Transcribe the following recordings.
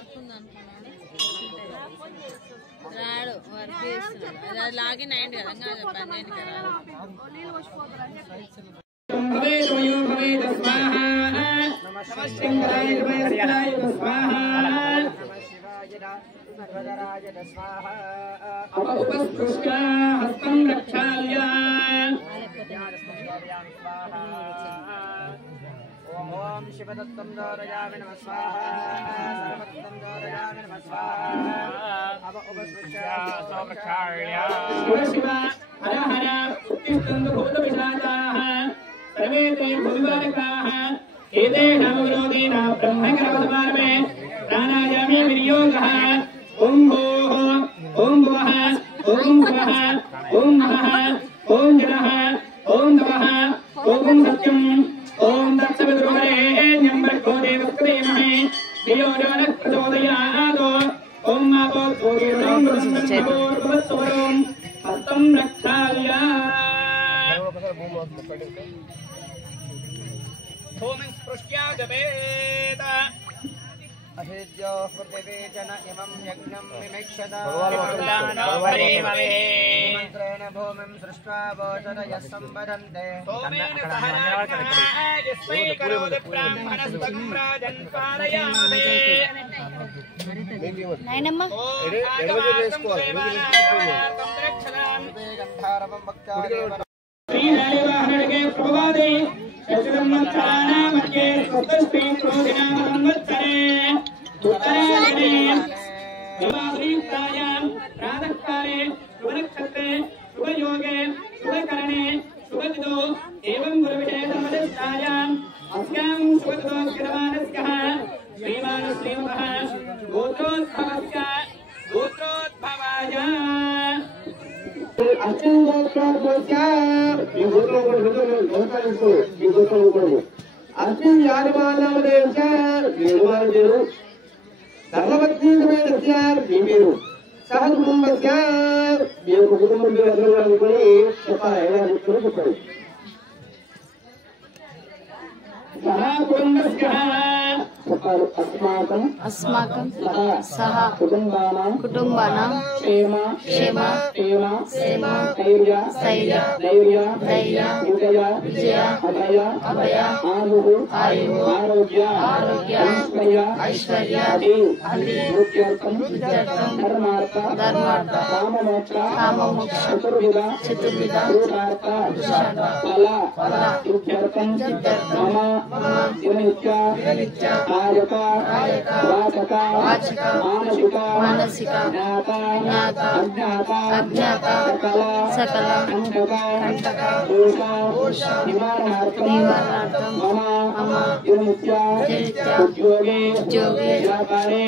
Work ఉంది అనుకున్నాడు రాడు వర్క్ చేస్తున్నాడు అది లాగిన్ అయింది కదా పని అయింది కదా ओम शिवदत्तं दौरयामि नमः स्वाहा सर्वदत्तं दौरयामि नमः स्वाहा अब उपस्पृश्य सौप्रक्षाल्य शिव हर हर उत्तिष्ठन्तु भूतपिशाचाः सर्वे ते भूमिबालकाः एते नामविरोधेन ब्रह्मकर्मसमारभे प्राणायामे विनियोगः ॐ भोः ॐ भुवः ॐ स्वः ॐ महः ॐ जनः ॐ तपः ॐ सत्यम् ओम दक्षविद्रुवरेण्यं भर्गो देवस्य धीमहि धियो यो नः प्रचोदयात् ओम आपो सूर्यं ब्रह्मणोर्भवत्सुवरं हस्तं रक्षाल्य ओम स्पृष्ट्या जपेत अहिद्यो पृथिवी जन इमं यज्ञं विमिक्षदा मन्त्रेण भूमिं सृष्ट्वा वोचरयः संवदन्ते सोमेन सह यस्मै करोति ब्राह्मणस्त्वं राजन् पालयामहे नायनम्मा गन्धारवं वक्तादेव श्रीहरिवाहनगे प्रभवादे शशिरन्मत्तानामर्गे स्वतस्ते क्रोधिनां संवत्सरे उत्तरायणे दिवाश्रीयुक्तायां प्रातःकाले शुभनक्षत्रे शुभयोगे शुभकरणे शुभदिदो एवं गुरुविशेषमदस्तायाम् अस्यां शुभदिदो गिरवाणस्यः श्रीमान् श्रीमतः गोत्रोद्भवस्य गोत्रोद्भवाय अस्मिन् याजमाननामधेयस्य निर्माणेषु सर्वपत्नीसमेतस्य भीमेषु सह कुटुम्बस्य कुटुम्बस्य अनुकूले तथा एवं చెప్పండి सह कुटुम्बस्य अस्माकं सह कुटुम्बानां क्षेम स्थैर्य विजय अभय आयु आरोग्य ऐश्वर्य मृत्युर्थं धर्मार्थ काममोक्ष चतुर्विध पुरुषार्थ फल इत्यर्थं मम दिननित्य कायक वाचक मानसिक ज्ञात अज्ञात सकल कंटक दोष निवारणार्थं मम दिननित्य उद्योगे व्यापारे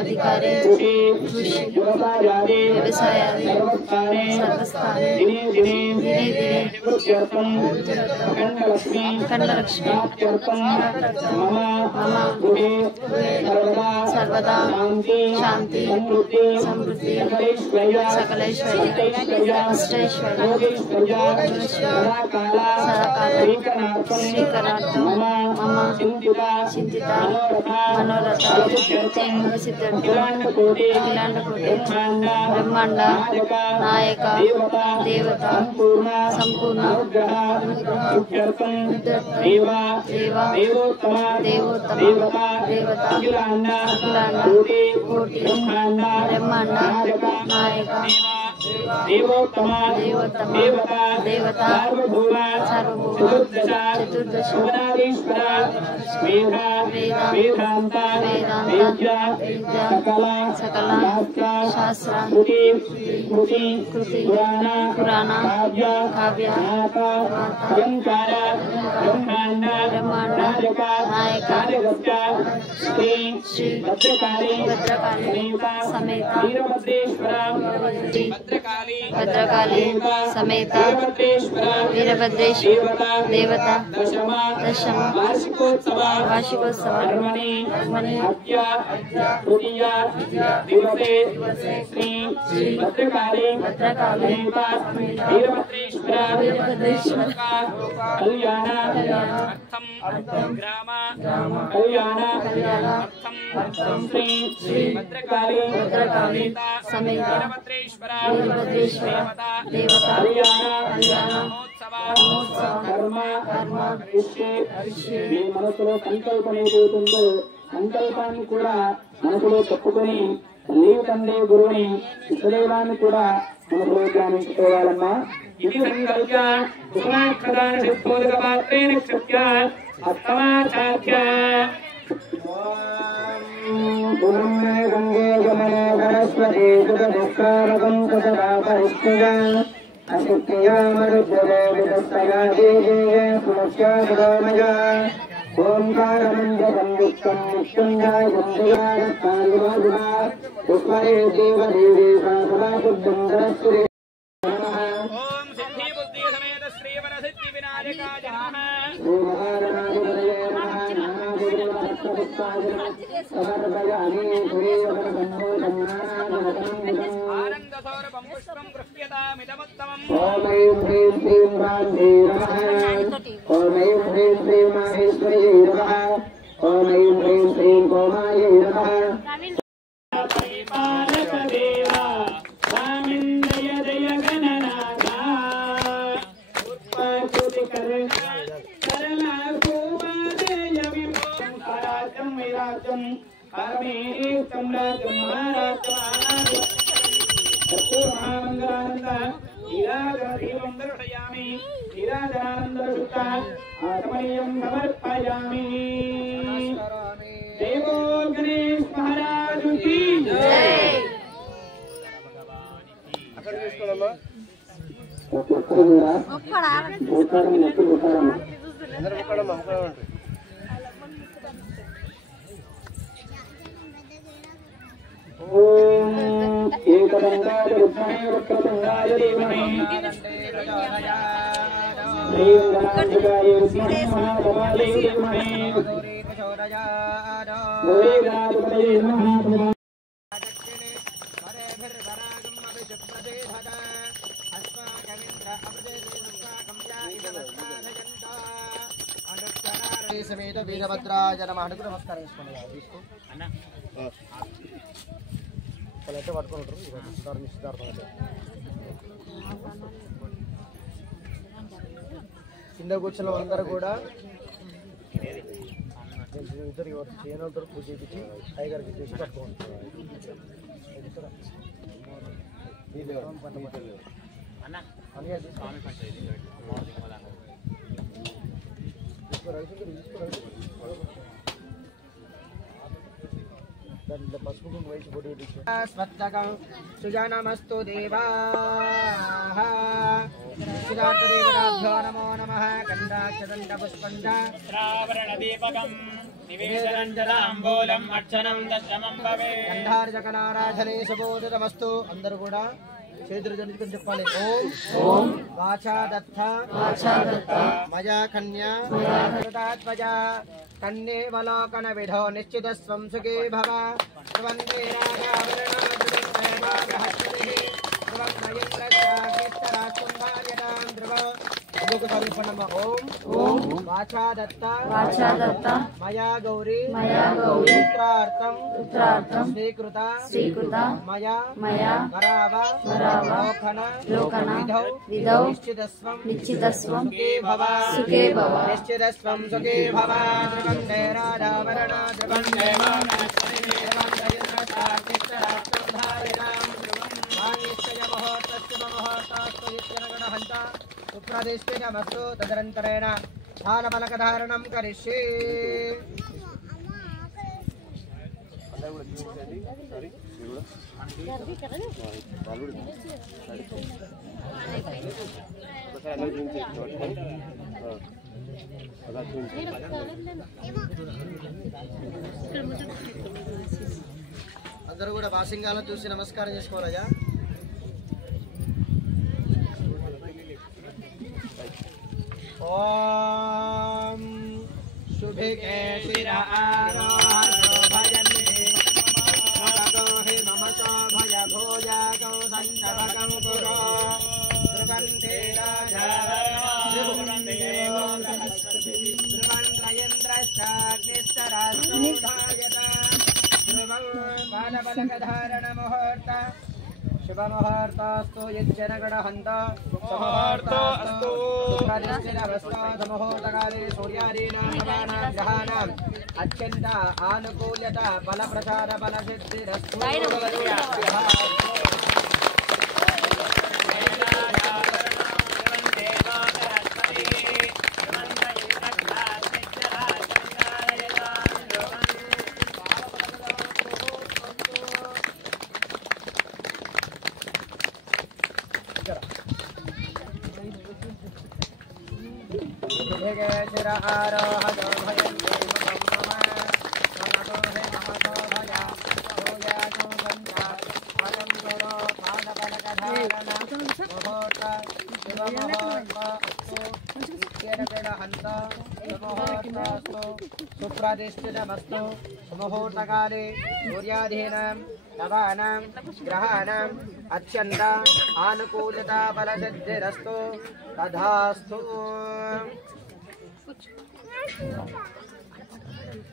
अधिकारे कृषि व्यवसायादि सर्वस्थाने दिने खंडलक्ष्मी मम गृहे सर्वदा शांति समृद्धि सकलैश्वर्य अष्टैश्वर्य सदाकाल श्रीकरार्थं मम चिंतिता मनोरथ सिद्ध्यर्थं अखिलांडकोटि ब्रह्मांड नायक देवता संपूर्ण देवोत्तम देवता कोटि ब्रह्मांड नायक देवोत्तम देवता सार्वभौम चतुर्दश वेदांत सकल शास्त्र कृति पुराण काव्य अलंकार ब्रह्मांड नायक श्री भद्रकाली समेत भद्रकाली समेत वीरभद्रेश्वर देवता दशम वार्षिकोत्सव कर्मणि अद्य तृतीय दिवसे श्री भद्रकाली समेत वीरभद्रेश्वर कल्याण ग्राम कल्याणार्थम श्री भद्रकाली समेत वीरभद्रेश्वर देवता कल्याण कर्म మీ మనసులో సంకల్పం ఏదవుతుందో సంకల్పాన్ని కూడా మనసులో చెప్పుకొని తల్లి తండ్రి గురువుని ఇష్టదైవాన్ని కూడా మనసులో ధ్యానించుకోవాలమ్మా. ఇది సంకల్ప గంగే గమన సరస్వతి సుఖం ఓంకారమంజసంయుక్తం నిత్యుంజాయ పుష్పరే దేవదేవీ సదాశుద్ధం ధనస్సురే ఓం సిద్ధి బుద్ధి సమేత శ్రీవర సిద్ధి వినాయకాయ నమః శ్రీ మహాగణాధిపతయే నమః నానాదేవ భక్తపుష్పాయ సమర్పయామి శ్రీవర సంభూతం నానాగణకం ఆనంద సౌరభం పుష్పం గృహ్యతామిదముత్తమం ఓం ఐం హ్రీం శ్రీం గాంధీ నమః ఓం ఐం హ్రీం శ్రీం మహేశ్వర్యై నమః ఓం ఐం హ్రీం శ్రీం కోమాయై నమః పరిపాలక దేవా స్వామిందయ జయ గణనాథ ఉత్పత్తి కరణ భూమాదేయ విభూం రాజ్యం విరాజ్యం పరమేశం రాజ్యం మహారాజ్యం మహామంగళానంద నీరాజనం దర్శయామి నీరాజనానందరుత ఆత్మనీయం సమర్పయామి. దేవో గణేష్ మహారాజ్ కి జై. అక్కడ తీసుకోవాలమ్మా. ఓం ఏకదండాయ విద్మహే వక్రతుండాయ ధీమహి శ్రీం గణాధిపాయ విద్మహే మహాబలాయ ధీమహి గౌరీ గణాధిపతయే నమః. సమేత వీరభద్రాయ నమః. నమస్కారం అయితే పట్టుకుంటారు నిశ్చితార్థం కింద కూర్చున్న అందరూ కూడా ఇద్దరు చేయనవుతారు పూజ చేయించి టైగర్కి చేసి పట్టుకుంటారు. సుజానమస్తు దేవాః సుజాతదేవతాభ్యో నమో నమః. గంధాచదండ పుష్పంచ శ్రావణ దీపకం నివేదనం జలాంబూలం అర్చనం దశమం భవే. గంధార్జకనారాధనే శుభోదయమస్తు. అందరూ కూడా చేతులు జరుపుకొని చెప్పాలి. ఓం ఓం వాచా దత్త మయా కన్యా కృతాత్మజ కన్యేవలోకన విధో నిశ్చితస్వం సుఖీ భవ. ధ్రువందే రాజావరణాద్రువందేవాహస్పతిః ధ్రువం నయేంద్రస్యాకీర్తరాష్ట్రం భార్యతాం ధ్రువ. ఇంకొకసారి చెప్పండమ్మా. ఓం ఓం వాచా దత్త మయా గౌరీ పుత్రార్థం స్వీకృత మయా వరావ లోకన విధౌ నిశ్చితస్వం సుఖే భవ నిశ్చితస్వం సుఖే భవ. ధ్రువందే రాజావరణా ధ్రువందే సుప్రదిష్టినమస్తు. తదనంతరేణ ధానఫలకధారణం కరిష్యే. అందరూ కూడా వాసింగాలను చూసి నమస్కారం చేసుకోవాలయ్యా. ఓం कल्भिके शिरारोहतो भजन्ते भगो हि मम भय भोजागौ सञ्जभगं कुरो ध्रुवन्ते राजा ध्रुवं शुभमुहूर्तस्तु यज्जनगणहन्त मुहूर्तस्तु मुहूर्तकाले सूर्यादीनां नवानां ग्रहाणाम् अत्यन्त आनुकूल्यता बलप्रचार बलसिद्धिरस्तु सुप्रतिष्ठितमस्तु मुहूर्तकाले सूर्यादीनां नवानां ग्रहाणाम् अत्यन्त आनुकूल्यता बलसिद्धिरस्तु तथास्तु।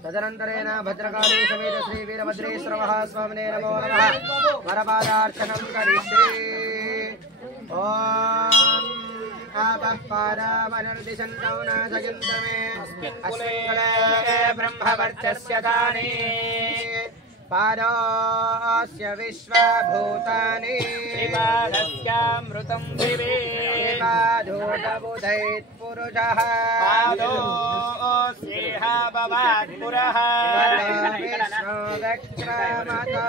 तदनन्तरेण भद्रकाली समेत श्री वीरभद्रेश्वरः स्वामिने नमो नमः वरपादार्चनं करिष्ये। ॐ आपः पारावनर्दिशन्तौ न जयन्तमे अस्मिन्कुले ब्रह्मवर्चस्य दाने पादस्य विश्वभूतानि पादस्यामृतं दिवे पादोटबुधैत् पुरुषः पादोऽस्येह भवात् पुरः विष्णो वक्त्रमतो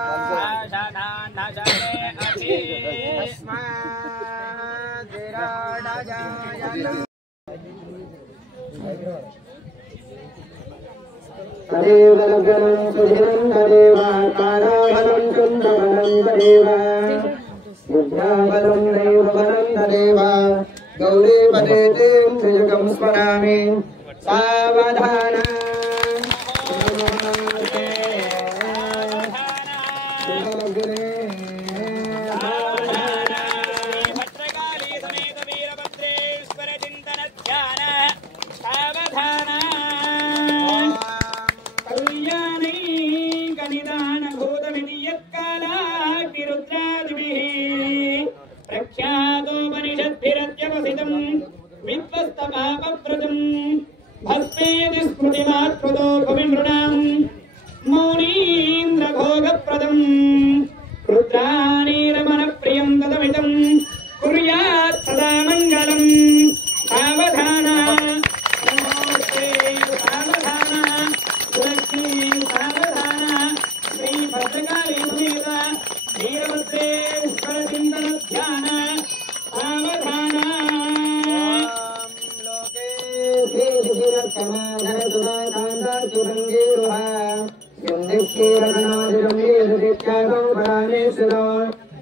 तस्मात् विराडजाय तदेव लग्नं सुधिरं तदेव काराबलं कुन्दबलं तदेव युद्धाबलं दैवबलं तदेव गौरीपदेतीं त्रिजगं स्मरामि सावधान भद्रकाली समेत वीरभद्रेश्वर चिन्तन ध्यान सावधान प्रख्यातोपनिषद्भिरत्यवसितं विद्वस्तपापप्रदं भस्मेति स्मृतिमात्कृतो भुविनृणां मौनीन्द्रभोगप्रदं रुद्राणीरमणप्रियं तदमितं कुर्यात् सदा मङ्गलम् सावधान सावधान सावधान श्री भद्रकाली समेत वीरभद्रेश्वर चिन्तन ध्यान सावधान लोके श्रीशिरक्षमाधरसुधाकान्ताचुरङ्गीरुहा यन्दिक्षीरगणाधिरङ्गीरुदित्यागौ प्राणेश्वरो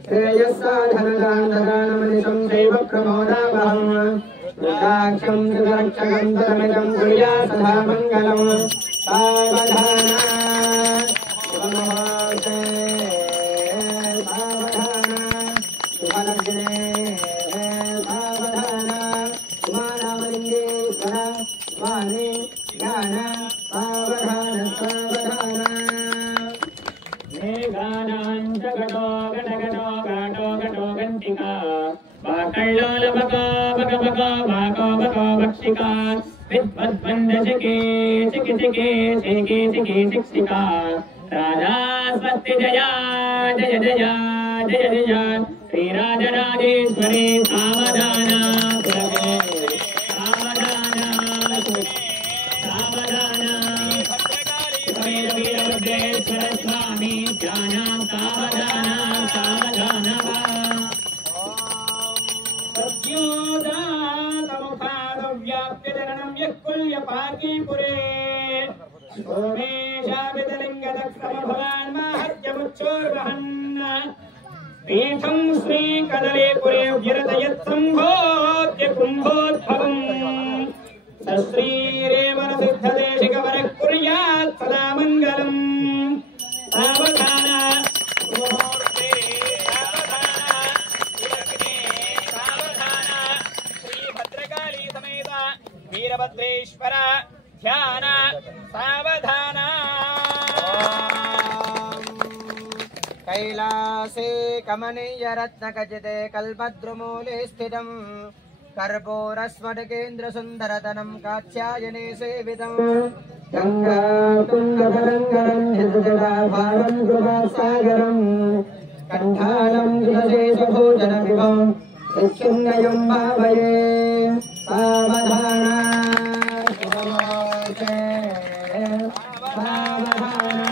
श्रेयस्साधनदानधराणमनिशं दैव प्रमोदावहम् रुद्राक्षं सुरक्षकं परमिदं कुर्या सदा मङ्गलम् सावधान शुभमुहूर्ते सावधान शुभलग्ने सावधान मानवलिङ्गेश्वर स्वामी ज्ञान सावधान सावधान मेघानाञ्च घटो घटघटो घटो घटो घण्टिका वाकल्लोलभको भगभगो भागो भगो भक्षिका विद्वद्वन्दशिके चिकि चिके चिके चिके चिक्षिका राजा स्वस्ति जया जय जया जय जय श्रीराजराजेश्वरी सावधान सावधान सावधान वीरभद्रेश्वर स्वामी ध्यानं सावधान सावधान सद्योदातमुखादव्याप्यजननं यः कुल्यपाकीपुरे सोमेशाभितलिङ्गदक्षमभवान् माहत्यमुच्चोर्वहन् पीठं श्रीकदलीपुरे व्यरतयत्सम्भोत्य कुम्भोद्भवम् सश्रीरेवनसिद्धदेशिकवर कैलासे कमनीयरत्नखचिते कल्पद्रुमूले स्थितम् कर्पूरस्फटिकेन्द्रसुन्दरतनं कात्यायने सेवितम् गङ्गातुङ्गतरङ्गरम् हितजटाभारम् कृपासागरम् कण्ठालम् कृतशेषभोजनविभम् मृत्युञ्जयम् भावये सावधाना शुभमोचे सावधाना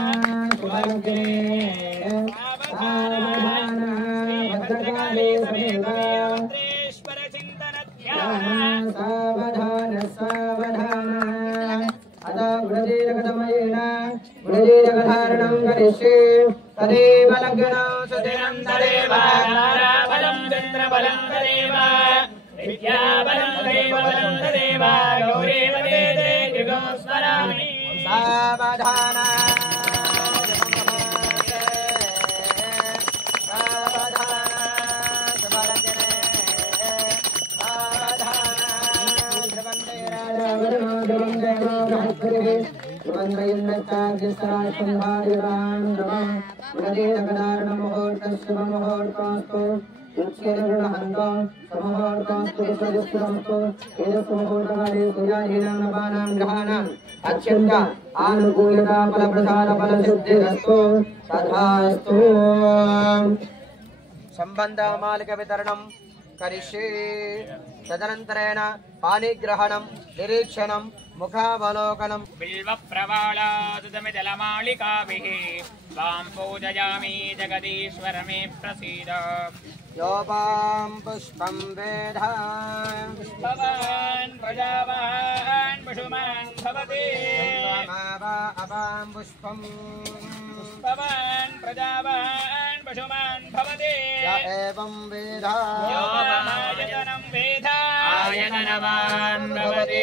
शुभलग्ने सावधाना भद्रकाले समेता सावधान सावधान अदा वृजेरगतमयेन वृजेरगधारणं करिष्ये तदेव लग्नं सुदिनं तदेव बलं चन्द्रबलं तदेव विद्याबलं दैवबलं तदेव गौरीपदे युगं स्मरामि सावधान अत्यंत अनुकूलता फल प्रसाद फल सिद्धिरस्तु तथास्तु संबंध मालिक वितरणं करिष्ये तदनन्तरेण पाणिग्रहणं निरीक्षणं मुखावलोकनं बिल्वप्रवालादुदमिदलमालिकाभिः त्वां पूजयामि जगदीश्वर मे प्रसीद योपां पुष्पं वेधा पुष्पवान् प्रजावान् पशुमान् भवति अपां पुष्पं पुष्पवान् प्रजावान् पशुमान् भवति य एवं वेधा योपामायतनं वेधा आयतनवान् भवति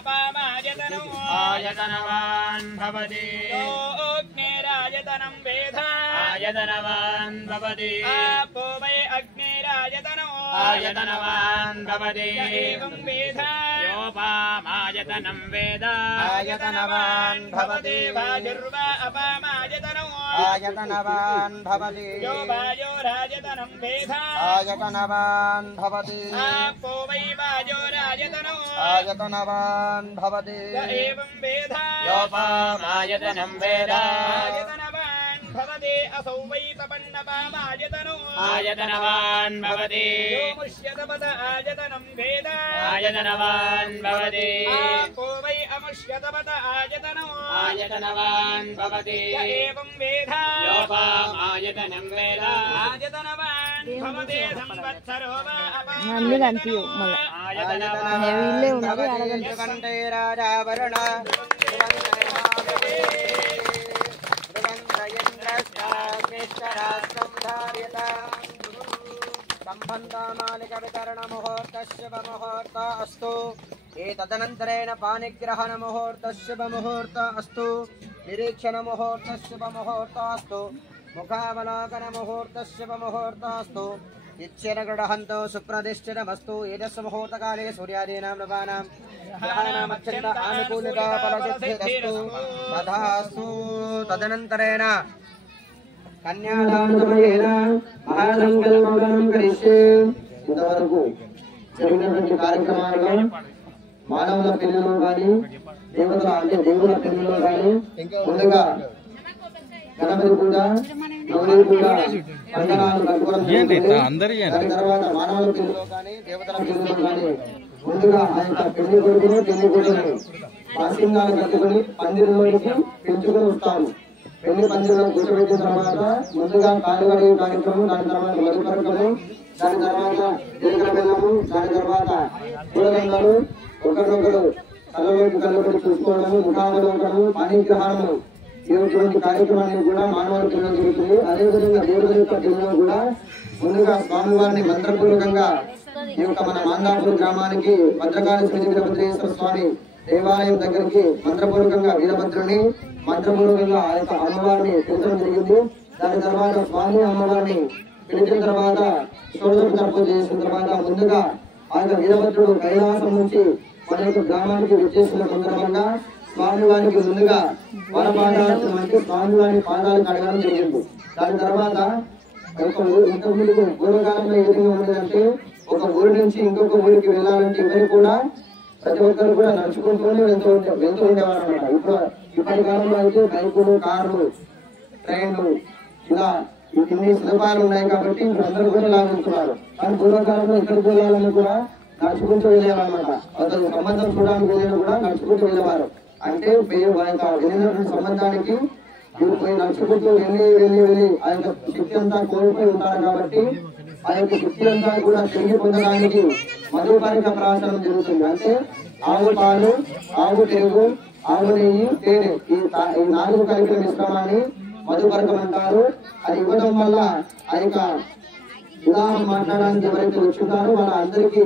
अपामायतनो आयतनवान् भवति अग्निरायतनं वेधा आयतनवान् भवति आपो वै अग्निरायतनो आयतनवान् भवति एवं वेधा योपामायतनं वेदा आयतनवान् भवति वायुर्वा अपामायतनो आयतनवान् भवति यो वायोरायतनं वेधा आयतनवान् भवति आपो वै वायोरायतनो आयतनवान् भवति एवं वेधा योपामायतनं वेदा आयतनवान् भवति असौ वै तपन्नपामायतनो आयतनवान् भवति यो मुष्यतपद आयतनं वेदा आयतनवान् भवति आपो वै अमुष्यतपद आयतनो आयतनवान् भवति एवं वेधा योपामायतनं वेदा आयतनवान् भवति संवत्सरो वा అన్ని కనిపించవు మళ్ళీ వీళ్ళే ఉన్నారు కంటే రాజావరణ संबंधमालिक वितरण मुहूर्त शुभ मुहूर्त अस्तु तदनन्तरेण पाणिग्रहण मुहूर्त शुभ मुहूर्त अस्तु निरीक्षण मुहूर्त शुभ मुहूर्त अस्तु मुखावलोकन मुहूर्त शुभ मुहूर्त अस्तु इच्छिरगृहन्तो सुप्रतिष्ठितमस्तु एतस्य मुहूर्तकाले सूर्यादीनां नवानां ग्रहाणाम् अत्यन्त आनुकूलिता फलसिद्धिरस्तु तथास्तु तदनन्तरेण कन्यादानसमयेन महासंकल्पं करिष्ये ఇంతవరకు జరిగినటువంటి కార్యక్రమాల్లో మానవుల పెళ్లిలో కానీ దేవతల అంటే దేవుల పెళ్లిలో కానీ ముందుగా గణపతి పూజ గౌరీ పూజ పండనాలు కట్టుకోవడం దాని తర్వాత మానవుల పెళ్లిలో కానీ దేవతల పెళ్లిలో కానీ ముందుగా ఆ యొక్క పెళ్లి కొడుకుని పెళ్లి కూతురుని పాసింగాలు కట్టుకుని పందిరిలోకి పెంచుకొని వస్తాము. పెళ్లి పందిరిలో కూర్చోబెట్టిన తర్వాత ముందుగా కాలుగడి కార్యక్రమం, దాని తర్వాత మధుకర్కము, దాని తర్వాత జీలకర్ర బెల్లము, దాని తర్వాత పూలదండలు, ఒకరినొకరు కళ్ళలోకి కళ్ళొకటి చూసుకోవడము, ముఖావలోకనము, పాణిగ్రహణము ఇటువంటి కార్యక్రమాన్ని కూడా మానవుల పిల్లలు జరుగుతుంది. అదేవిధంగా దేవుడి యొక్క పిల్లలు కూడా ముందుగా స్వామివారిని మంత్రపూర్వకంగా ఈ యొక్క మన మాందాపూర్ గ్రామానికి భద్రకాళి శ్రీ వీరభద్రేశ్వర స్వామి దేవాలయం దగ్గరికి మంత్రపూర్వకంగా వీరభద్రుని మంత్రపూర్వకంగా ఆ యొక్క అమ్మవారిని పిలిచడం జరిగింది. దాని తర్వాత స్వామి అమ్మవారిని పిలిచిన తర్వాత షోడశోపచార చేసిన తర్వాత ముందుగా ఆ యొక్క వీరభద్రుడు కైలాసం నుంచి మన యొక్క గ్రామానికి వచ్చేసిన సందర్భంగా స్వామివారికి ముందుగా వరపాదార్థం అంటే స్వామివారి పాదాలు కడగడం జరిగింది. దాని తర్వాత ఇంతకు ముందు పూర్వకాలంలో ఏ విధంగా ఉండదంటే ఒక ఊరి నుంచి ఇంకొక ఊరికి వెళ్ళాలంటే ఇవన్నీ కూడా ప్రతి ఒక్కరు కూడా నడుచుకుంటూనే వెళ్తూ ఉండేవారు అనమాట. ఇప్పటి కాలంలో అయితే బైకులు, కార్లు, ట్రైన్లు ఇలా ఇన్ని సులభాలు ఉన్నాయి కాబట్టి ఇప్పుడు అందరూ కూడా ఇలా వెళ్తున్నారు. కానీ పూర్వకాలంలో ఎక్కడికి వెళ్ళాలని కూడా నడుచుకుంటూ వెళ్ళేవారనమాట. అతను సంబంధం చూడడానికి వెళ్ళిన కూడా నడుచుకుంటూ వెళ్ళేవారు. అంటే వెళ్ళినటువంటి సంబంధానికి పోయి నడుచుకుంటూ వెళ్ళి ఆ యొక్క శక్తి అంతా కోల్పోయి ఉంటారు కాబట్టి ఆ యొక్క శక్తి అంతా కూడా తిరిగి పొందడానికి మధుపరిక ప్రాసనం జరుగుతుంది. అంటే ఆవు పాలు, ఆవు పెరుగు, ఆవు నెయ్యి, తేనె ఈ 4 కలిపిన మిశ్రమాన్ని మధుపరకం అంటారు. అది ఇవ్వడం వల్ల ఆ యొక్క వివాహం మాట్లాడడానికి ఎవరైతే వచ్చుంటారో వాళ్ళ అందరికీ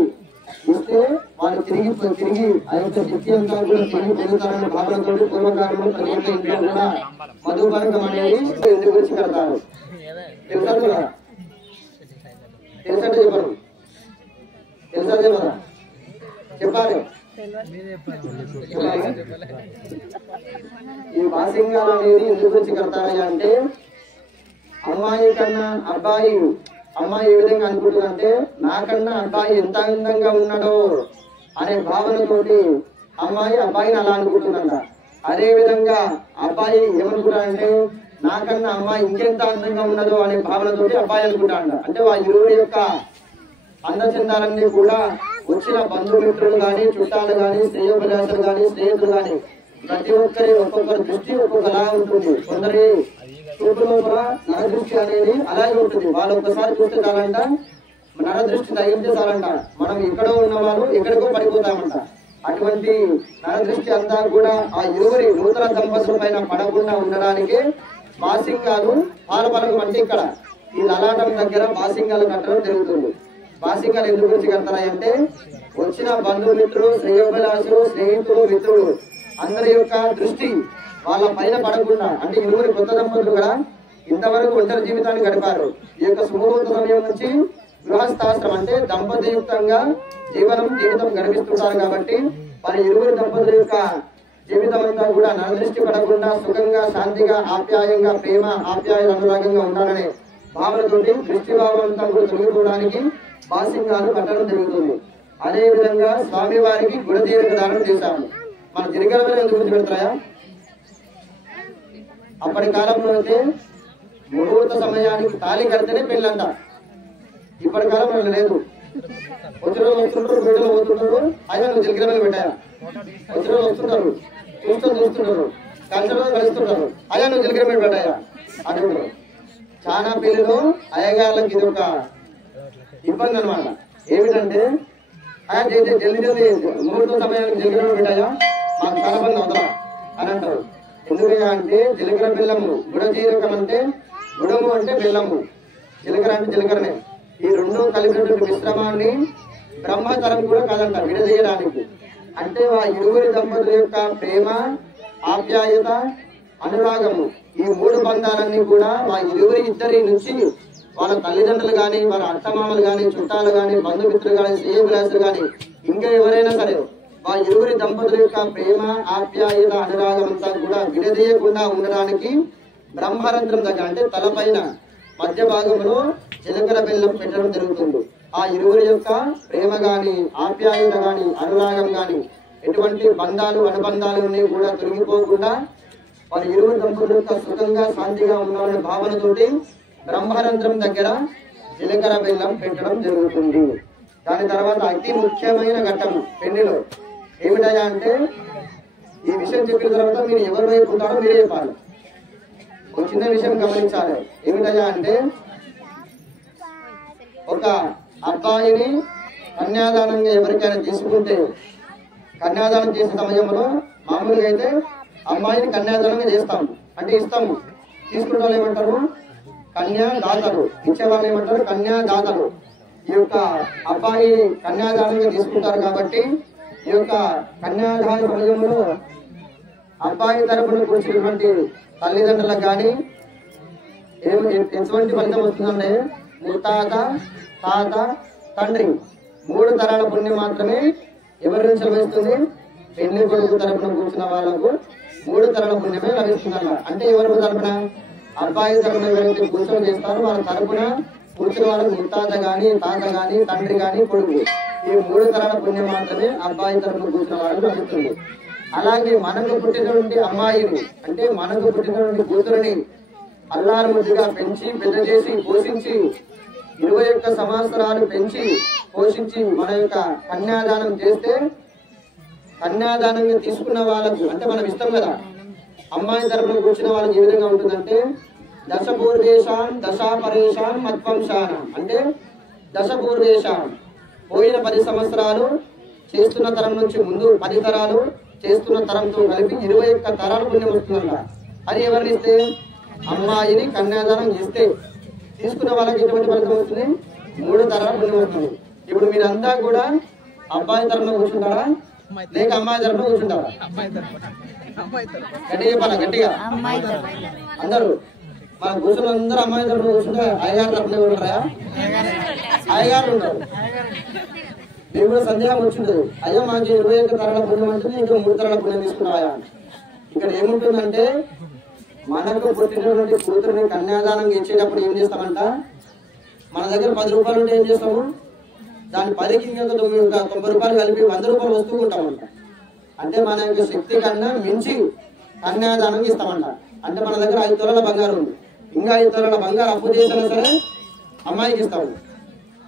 ఇస్తే వాళ్ళు తిరిగి ఆ యొక్క శక్తి అంతా కూడా తిరిగి పొందుతారనే భావనతో పూర్వకాలంలో ప్రతి ఒక్క ఇంట్లో కూడా మధుపరకం అనేది ఎందుకు వచ్చి కడతారు. తెలుసా కదా? తెలుసంటే చెప్పరు, తెలుసా చెప్పరా? చెప్పాలి. ఈ బాసింగాలు అనేది ఎందుకు వచ్చి కడతారు అంటే అమ్మాయి కన్నా అమ్మాయి ఏ విధంగా అనుకుంటుందంటే నాకన్నా అబ్బాయి ఎంత అందంగా ఉన్నాడో అనే భావనతోటి అబ్బాయిని అలా అనుకుంటుందంట. అదే విధంగా అబ్బాయి ఏమనుకుంటాడంటే నాకన్నా అమ్మాయి ఇంకెంత అందంగా ఉన్నదో అనే భావనతోటి అబ్బాయి అనుకుంటాడంట. అంటే ఆ ఇరువురి యొక్క అందచందాలన్నీ కూడా వచ్చిన బంధుమిత్రులు కానీ, చుట్టాలు కానీ, శ్రేయోభిలాషులు కానీ, స్నేహితులు కానీ ప్రతి ఒక్కరి ఒక్కొక్కరి దృష్టి ఒక్కొక్కలా ఉంటుంది. కొందరి చూపు లోపల నరదృష్టి అనేది అలాగే ఉంటుంది. వాళ్ళు ఒక్కసారి చూస్తే చాలంట నరదృష్టి తగిలితే చాలంట మనం ఎక్కడో ఉన్న వాళ్ళు ఎక్కడికో పడిపోతామంట. అటువంటి నరదృష్టి అంతా కూడా ఆ ఇరువురి నూతన దంపతుల పైన పడకుండా ఉండడానికి బాసింగాలు పాలపలకం అంటే ఇక్కడ ఈ లలాటం దగ్గర బాసింగాలు కట్టడం జరుగుతుంది. బాసింగాలు ఎందుకు వచ్చి కడతారంటే వచ్చిన బంధుమిత్రులు, శ్రేయోభిలాషులు, స్నేహితులు, మిత్రులు అందరి యొక్క దృష్టి వాళ్ళ పైన పడకుండా, అంటే ఇరువురి కొత్త దంపతులు కూడా ఇంతవరకు ఒంటరి జీవితాన్ని గడిపారు. ఈ యొక్క శుభముహూర్త సమయం నుంచి గృహస్థాశ్రమం అంటే దంపతియుక్తంగా జీవితం గడిపిస్తుంటారు కాబట్టి వాళ్ళ ఇరువురి దంపతుల యొక్క జీవితం అంతా కూడా నరదృష్టి పడకుండా సుఖంగా, శాంతిగా, ఆప్యాయంగా, ప్రేమ ఆప్యాయ అనురాగంగా ఉండాలనే భావనతోటి దృష్టి భావం అంతా కూడా తొలగిపోవడానికి బాసింగాలు కట్టడం జరుగుతుంది. అదే విధంగా స్వామి వారికి గుణదీరక దానం చేశాము. మన జిరికల ఎందుకు పెడతాయా? అప్పటి కాలంలో అయితే ముహూర్త సమయానికి తాళి కడితేనే పెళ్ళంట. ఇప్పటి కాలంలో లేదు. వచ్చిన రోజు వస్తుంటారు, వీడియోలో పోతుంటారు, అయినా నువ్వు జిరికల మీద పెట్టాయా? వచ్చిన రోజు వస్తుంటారు, చూస్తుంటారు, కలిసి కలుస్తుంటారు, అయ్యా నువ్వు జిరికల మీద పెట్టాయా అంటుంటారు. చాలా పెళ్లిలో అయ్యగాళ్ళకి ఇది ఒక ఇబ్బంది అనమాట. ఏమిటంటే జల్దీ ముహూర్త సమయానికి జిలికర పెట్టాయా మాకు చాలా మంది అవుతారా అని అంటారు. ఎందుకయ్యా అంటే జీలకర్ర బెల్లము, గుడజీరకం అంటే గుడము అంటే బెల్లము, జీలకర్ర అంటే జీలకర్రనే. ఈ రెండు కలిపినటువంటి మిశ్రమాన్ని బ్రహ్మతరం కూడా కాదంట విడదీయడానికి. అంటే ఆ ఇరువురి దంపతుల యొక్క ప్రేమ, ఆప్యాయత, అనురాగము ఈ 3 బంధాలన్నీ కూడా ఆ ఇద్దరి నుంచి వాళ్ళ తల్లిదండ్రులు కానీ, వాళ్ళ అత్తమామలు కానీ, చుట్టాలు కానీ, బంధుమిత్రులు కానీ, శ్రేయోభిలాషులు కానీ ఇంకా ఎవరైనా సరే ఆ ఇరువురి దంపతుల యొక్క ప్రేమ, ఆప్యాయత, అనురాగం అంతా కూడా విడదీయకుండా ఉండడానికి బ్రహ్మరంధ్రం దగ్గర అంటే తలపైన మధ్య భాగంలో జీలకర్ర బెల్లం పెట్టడం జరుగుతుంది. ఆ ఇరువురి యొక్క ప్రేమ గాని, ఆప్యాయత గాని, అనురాగం గాని ఎటువంటి బంధాలు, అనుబంధాలు అనేవి కూడా తొలగిపోకుండా వాళ్ళ ఇరువురి దంపతుల యొక్క సుఖంగా, శాంతిగా ఉండాలనే భావనతోటి బ్రహ్మరంధ్రం దగ్గర జీలకర్ర బెల్లం పెట్టడం జరుగుతుంది. దాని తర్వాత అతి ముఖ్యమైన ఘట్టం పెళ్లిలో ఏమిటయా అంటే ఈ విషయం చెప్పిన తర్వాత మీరు ఎవరి వైపు ఉంటారో మీరే చెప్పాలి. ఒక చిన్న విషయం గమనించాలి. ఏమిటయా అంటే ఒక అబ్బాయిని కన్యాదానంగా ఎవరికైనా తీసుకుంటే కన్యాదానం చేసే సమయంలో మామూలుగా అయితే అమ్మాయిని కన్యాదానంగా చేస్తాము, అంటే ఇస్తాము. తీసుకునే వాళ్ళు ఏమంటారు? కన్యాదాతలు. ఇచ్చేవాళ్ళు ఏమంటారు? కన్యాదాతలు. ఈ యొక్క అబ్బాయి కన్యాదానంగా తీసుకుంటారు కాబట్టి ఈ యొక్క కన్యాదాన సమయంలో అబ్బాయి తరపున కూర్చున్నటువంటి తల్లిదండ్రులకు కానీ ఎటువంటి ఫలితం వస్తుందంటే ముత్తాత, తాత, తండ్రి 3 తరాల పుణ్యం మాత్రమే ఎవరి నుంచి లభిస్తుంది? పెళ్లి కొడుకు తరపున కూర్చున్న వాళ్ళకు 3 తరాల పుణ్యమే లభిస్తుందన్న. అంటే ఎవరి తరపున? అబ్బాయి తరపున ఎవరైతే కూర్చొని చేస్తారో వాళ్ళ తరపున కూర్చున్న వాళ్ళకు ముత్తాత గాని, తాత గాని, తండ్రి గాని, కొడుకు ఈ 3 తరాల పుణ్యం మాత్రమే అబ్బాయి తరపున కూర్చున్న వాళ్ళకు లభిస్తుంది. అలాగే మనకు పుట్టినటువంటి అమ్మాయిని అంటే మనకు పుట్టినటువంటి కూతురుని అల్లారు ముద్దుగా పెంచి పెద్ద చేసి పోషించి 21 సంవత్సరాలు పెంచి పోషించి మన యొక్క కన్యాదానం చేస్తే కన్యాదానంగా తీసుకున్న వాళ్ళకు అంటే మనం ఇస్తాం కదా, అమ్మాయి తరపున కూర్చున్న వాళ్ళకి ఏ విధంగా ఉంటుందంటే దశపూర్వేశాం దశాపరేషాం మత్వంశానం. అంటే దశపూర్వేశాం పోయిన 10 సంవత్సరాలు చేస్తున్న తరం నుంచి ముందు 10 తరాలు చేస్తున్న తరంతో కలిపి 21 తరాల పుణ్యం వస్తుందంట. అది ఎవరిని ఇస్తే? అమ్మాయిని కన్యాదానం చేస్తే తీసుకున్న వాళ్ళకి ఎటువంటి ఫలితం వస్తుంది? 3 తరాల పుణ్యం వస్తుంది. ఇప్పుడు మీరంతా కూడా అబ్బాయి తరపున కూర్చుంటారా లేక అమ్మాయి తరపున కూర్చుంటారా? గట్టిగా చెప్పాలా? గట్టిగా అందరూ మన కూర్చున్న అందరూ అమ్మాయి తరపున కూర్చుంటే అయ్యగారు తరపున ఉంటారా? అయ్యగారు ఉంటారు. మీకు కూడా సందేహం వచ్చింటుంది, అయ్యో మాకు 21 తరాల పుణ్యం ఉంటుంది, ఇంకో 3 తరాల పుణ్యం తీసుకున్నాయా? ఇక్కడ ఏముంటుందంటే మనకు పుట్టినటువంటి కూతురుని కన్యాదానం ఇచ్చేటప్పుడు ఏం చేస్తామంట, మన దగ్గర 10 రూపాయలు ఉంటే ఏం చేస్తాము, దాని 10కి ఇంకా 90 రూపాయలు కలిపి 100 రూపాయలు వస్తూ ఉంటామంట. అంటే మన యొక్క శక్తి కన్నా మించి కన్యాదానం ఇస్తామంట. అంటే మన దగ్గర 5 తులాల బంగారం ఉంది, ఇంకా 5 తులాల బంగారం అప్పు చేసినా సరే అమ్మాయికి ఇస్తాము.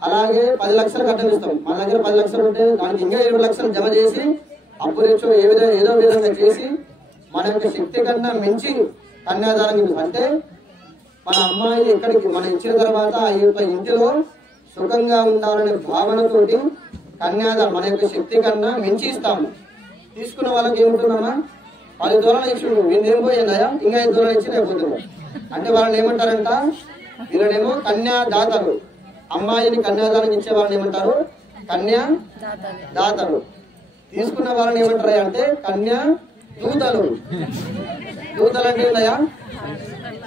అలాగే 10 లక్షలు కట్టలు ఇస్తాం. మన దగ్గర 10 లక్షలు ఉంటే దానికి ఇంకా 7 లక్షలు జమ చేసి అప్పు తెచ్చో ఏదో విధంగా చేసి మన యొక్క శక్తి కన్నా మించి కన్యాదానం. అంటే మన అమ్మాయిని ఎక్కడికి మనం ఇచ్చిన తర్వాత ఆ యొక్క ఇంటిలో సుఖంగా ఉండాలనే భావనతోటి కన్యాదానం మన యొక్క శక్తి కన్నా మించి ఇస్తాము. తీసుకున్న వాళ్ళకి ఏముంటున్నామా, 10 తులాలు ఇచ్చి వీళ్ళేం పోయిందా ఇంకా 5 తులాలు ఇచ్చి లేకపోతున్నాం. అంటే వాళ్ళని ఏమంటారంట, వీళ్ళనేమో కన్యాదాతలు. అమ్మాయిని కన్యాదానం ఇచ్చే వాళ్ళని ఏమంటారు? కన్యా దాతలు. తీసుకున్న వాళ్ళని ఏమంటారు అంటే కన్యా దూతలు. దూతలు అంటే ఉన్నాయా,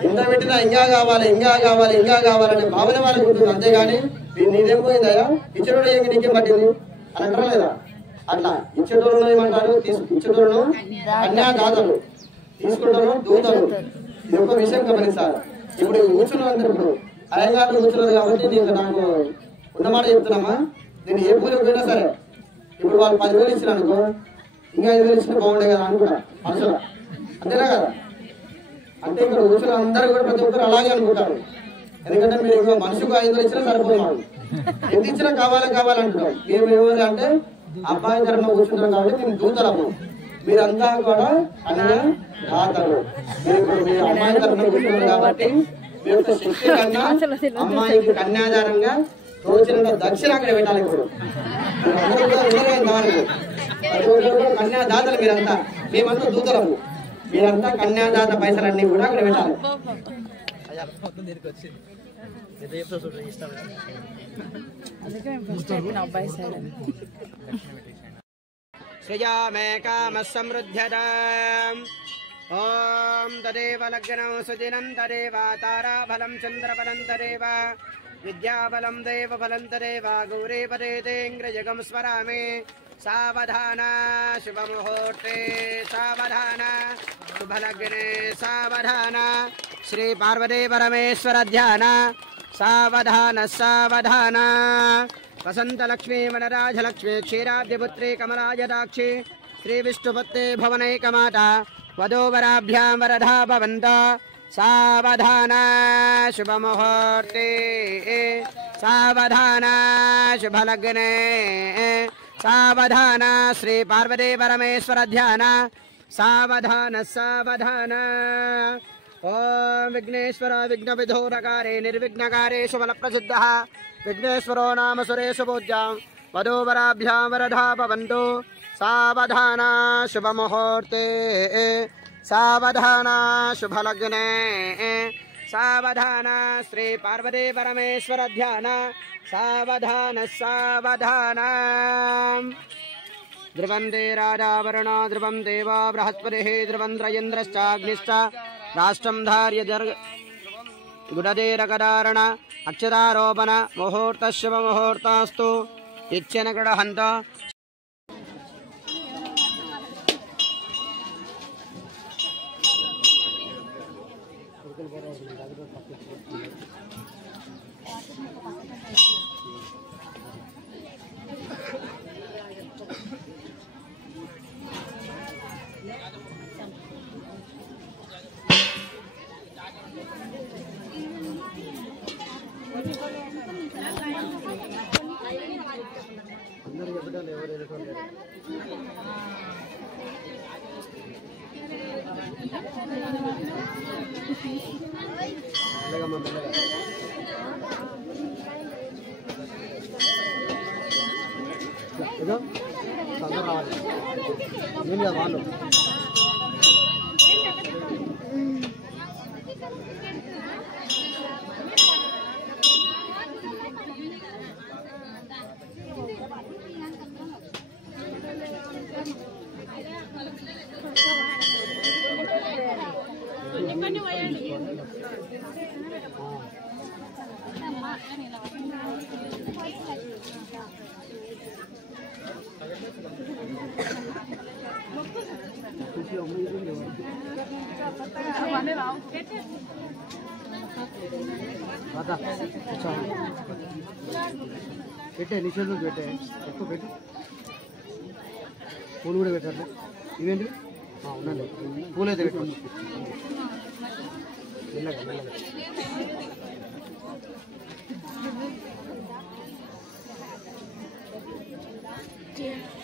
ఎంత పెట్టినా ఇంకా కావాలి ఇంకా కావాలి ఇంకా కావాలనే భావన వాళ్ళకి ఉంటుంది. అంతేగాని నీదేం పోయిందయా ఇచ్చేటోడు ఏంటి నీకేం పట్టింది అని అంటారా లేదా? అట్లా ఇచ్చేటోళ్ళను ఏమంటారు? ఇచ్చేటోళ్ళను కన్యాదాతలు, తీసుకుంటారు దూతలు. ఇది ఒక విషయం గమనించాలి. ఇప్పుడు కూర్చున్నారు, ఇప్పుడు అయ్యగారు కూర్చున్నారు కాబట్టి నేను నాకు ఉన్నమాట చెప్తున్నామా, నేను ఏ పూజ పోయినా సరే ఇప్పుడు వాళ్ళు 10,000 ఇచ్చిన అనుకో ఇంకా 5,000 ఇచ్చినా బాగుండే కదా అనుకుంటా మనసులో, అంతేనా కదా? అంటే ఇక్కడ కూర్చున్న అందరూ కూడా ప్రతి ఒక్కరు అలాగే అనుకుంటారు. ఎందుకంటే మీరు మనిషికి 5,000 ఇచ్చినా సరిపోదు, మాకు ఎంత ఇచ్చినా కావాలంటున్నాం. మేము ఏమని అంటే అబ్బాయి తరపున కూర్చుంటాం కాబట్టి మేము దూతలము, మీరంతా కూడా అన్య దాతలు. మీరు అమ్మాయి తరపున కూర్చున్నారు కాబట్టి మీ యొక్క శక్తి కన్నా అమ్మాయికి కన్యాదానంగా తోచిన దక్షిణ అక్కడ పెట్టాలి. ఇప్పుడు అందరూ కూడా కన్యాదాతలు మీరంతా, మేమంతా దూతలము, మీరంతా కన్యాదాత పైసలన్నీ కూడా అక్కడ పెట్టాలి. శ్రీయామే కామః సమృద్ధ్యతాం. ఓం తదేవ లగ్నం సుదినం తదేవ తారాఫలం చంద్రఫలం తదేవ విద్యాఫలం దేవఫలం తదేవ గౌరీపదేంగ్రజగం స్మరామి. సావధాన శుభముహూర్తే సావధాన శుభలగ్నే సావధాన శ్రీ పార్వతీ పరమేశ్వర ధ్యాన సావధాన సావధాన. వసంతలక్ష్మీ వనరాజలక్ష్మీ క్షీరాబ్దిపుత్రీ కమలాయదాక్షి శ్రీ విష్ణుపత్తే భవనైకమాత వధూవరాభ్యాం వరదా భవంతో. సావధాన శుభముహూర్తే సావధాన శుభలగ్నే సావధాన శ్రీ పార్వతీ పరమేశ్వర ధ్యాన సావధాన సావధాన. ఓం విఘ్నేశ్వర విఘ్న విధూరకారే నిర్విఘ్నకారే శుభలప్రసిద్ధ విఘ్నేశ్వరో నామ సురేషు పూజ్యాం వధూవరాభ్యాం వరదా భవంతు. సావధాన శుభముహూర్తే సావధాన శుభలగ్నే సావధాన శ్రీ పార్వతీ పరమేశ్వర ధ్యాన సావధాన సావధాన. ధ్రువం దే రాజావరుణ ధ్రువం దేవ బృహస్పతి ధ్రువం త్రయేంద్రశ్చాగ్నిశ్చ రాష్ట్రం ధార్య గుడదేరకదారణ అక్షరారోపణ ముహూర్త శుభ ముహూర్తస్తు. ఇచ్చిన గృహంత పెట్టే నిషేధం పెట్టే ఎక్కువ పెట్టు పూలు కూడా పెట్టారు ఇవేంటి ఉండండి పూలు అయితే పెట్టండి మెల్లగా మెల్లగా Yeah.